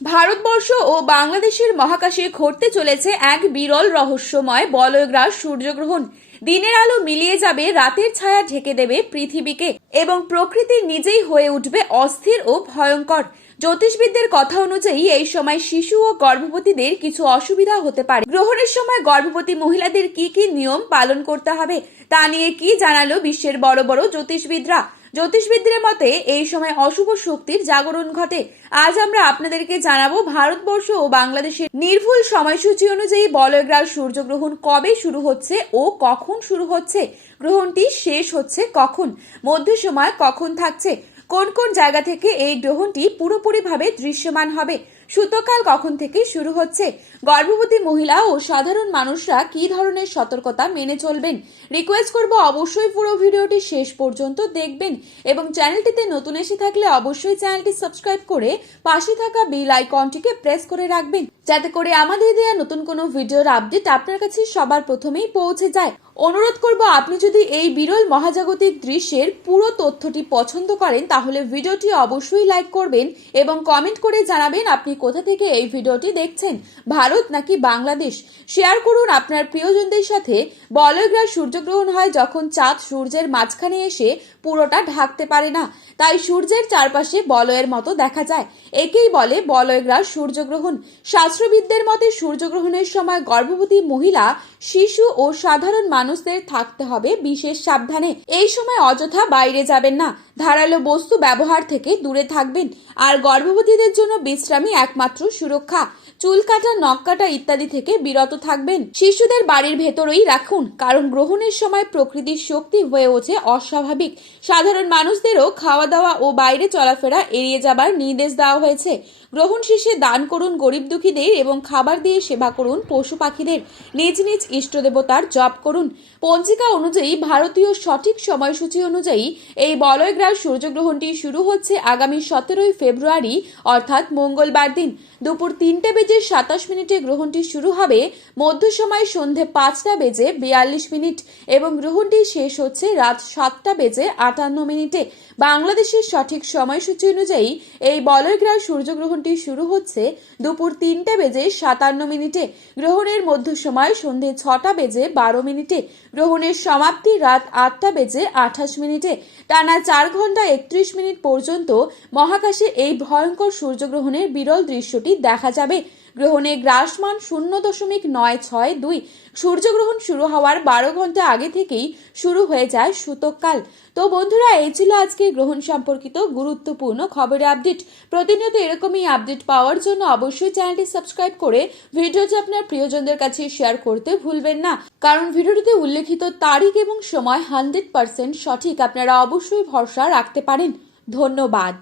ভারতবর্ষ ও বাংলাদেশের মহাকাশে ঘটতে চলেছে এক বিরল রহস্যময় বলয়গ্রাস সূর্যগ্রহণ। দিনের আলো মিলিয়ে যাবে, রাতের ছায়া ঢেকে দেবে পৃথিবীকে এবং প্রকৃতি নিজেই হয়ে উঠবে অস্থির ও ভয়ঙ্কর। জ্যোতিষবিদদের কথা অনুযায়ী এই সময় শিশু ও গর্ভবতীদের কিছু অসুবিধা হতে পারে। গ্রহণের সময় গর্ভবতী মহিলাদের কি কি নিয়ম পালন করতে হবে তা নিয়ে কি জানালো বিশ্বের বড় বড় জ্যোতিষবিদরা। জ্যোতিষবিদদের মতে এই সময় অশুভ শক্তির জাগরণ ঘটে। আজ আমরা আপনাদেরকে জানাবো ভারতবর্ষ ও বাংলাদেশের নির্ভুল সময়সূচি অনুযায়ী বলয়গ্রাস সূর্যগ্রহণ কবে শুরু হচ্ছে ও কখন শুরু হচ্ছে, গ্রহণটি শেষ হচ্ছে কখন, মধ্য সময় কখন থাকছে, কোন কোন জায়গা থেকে এই গ্রহণটি পুরোপুরিভাবে দৃশ্যমান হবে, সূতকাল কখন থেকে শুরু হচ্ছে, গর্ভবতী মহিলা ও সাধারণ মানুষরা কি ধরনের সতর্কতা মেনে চলবেন। রিকোয়েস্ট করব অবশ্যই পুরো ভিডিওটি শেষ পর্যন্ত দেখবেন এবং চ্যানেলটিতে নতুন এসে থাকলে অবশ্যই চ্যানেলটি সাবস্ক্রাইব করে পাশে থাকা বেল আইকনটিকে প্রেস করে রাখবেন, যাতে করে আমাদের দেওয়া নতুন কোনো ভিডিওর আপডেট আপনার কাছে সবার প্রথমেই পৌঁছে যায়। অনুরোধ করব, আপনি যদি এই বিরল মহাজাগতিক দৃশ্যের পুরো তথ্যটি পছন্দ করেন তাহলে ভিডিওটি অবশ্যই লাইক করবেন এবং কমেন্ট করে জানাবেন আপনি কোথা থেকে এই ভিডিওটি দেখছেন, ভারত নাকি বাংলাদেশ। শেয়ার করুন আপনার প্রিয়জনদের সাথে। বলয়গ্রাস সূর্যগ্রহণ হয় যখন চাঁদ সূর্যের মাঝখানে এসে পুরোটা ঢাকতে পারে না, তাই সূর্যের চারপাশে বলয়ের মতো দেখা যায়। একেই বলে বলয়গ্রাস সূর্যগ্রহণ। শাস্ত্রবিদদের মতে সূর্যগ্রহণের সময় গর্ভবতী মহিলা, শিশু ও সাধারণ মানুষদের থাকতে হবে বিশেষ সাবধানে। এই সময় অযথা বাইরে যাবেন না, ধারালো বস্তু ব্যবহার থেকে দূরে থাকবেন। আর গর্ভবতীদের জন্য বিশ্রামই একমাত্র সুরক্ষা। চুল কাটা, নখ কাটা ইত্যাদি থেকে বিরত থাকবেন। শিশুদের বাড়ির ভেতরেই রাখুন, কারণ গ্রহণের সময় প্রকৃতির শক্তি হয়ে ওঠে অস্বাভাবিক। সাধারণ মানুষদেরও খাওয়া দাওয়া ও বাইরে চলাফেরা এড়িয়ে যাবার নির্দেশ দেওয়া হয়েছে। গ্রহণ শেষে দান করুন গরিব দুঃখীদের এবং খাবার দিয়ে সেবা করুন পশু পাখিদের। নিজ নিজ ইষ্ট দেবতার জপ করুন। পঞ্জিকা অনুযায়ী ভারতীয় সঠিক সময়সূচি অনুযায়ী এই বলয়গ্রাস সূর্যগ্রহণটি শুরু হচ্ছে আগামী 17 ফেব্রুয়ারি অর্থাৎ মঙ্গলবার দিন দুপুর 3:27 গ্রহণটি শুরু হবে। মধ্য সময় সন্ধে 5:42 এবং গ্রহণটি শেষ হচ্ছে রাত 7:58। বাংলাদেশের সঠিক সময়সূচি অনুযায়ী এই বলয়গ্রাস সূর্যগ্রহণটি শুরু হচ্ছে দুপুর 3:57। গ্রহণের মধ্য সময় সন্ধে 6:12। গ্রহণের সমাপ্তি রাত 8:28। টানা 4 ঘন্টা 31 মিনিট পর্যন্ত মহাকাশে এই ভয়ঙ্কর সূর্যগ্রহণের বিরল দৃশ্যটি দেখা যাবে। গ্রহণে গ্রাসমান 0.962। সূর্যগ্রহণ শুরু হওয়ার 12 ঘন্টা আগে থেকেই শুরু হয়ে যায় সূতককাল। তো বন্ধুরা, এই ছিল আজকে গ্রহণ সম্পর্কিত গুরুত্বপূর্ণ খবরের আপডেট। প্রতিনিয়ত এরকমই আপডেট পাওয়ার জন্য অবশ্যই চ্যানেলটি সাবস্ক্রাইব করে ভিডিওটি আপনার প্রিয়জনদের কাছে শেয়ার করতে ভুলবেন না, কারণ ভিডিওটিতে উল্লেখিত তারিখ এবং সময় 100% সঠিক। আপনারা অবশ্যই ভরসা রাখতে পারেন। ধন্যবাদ।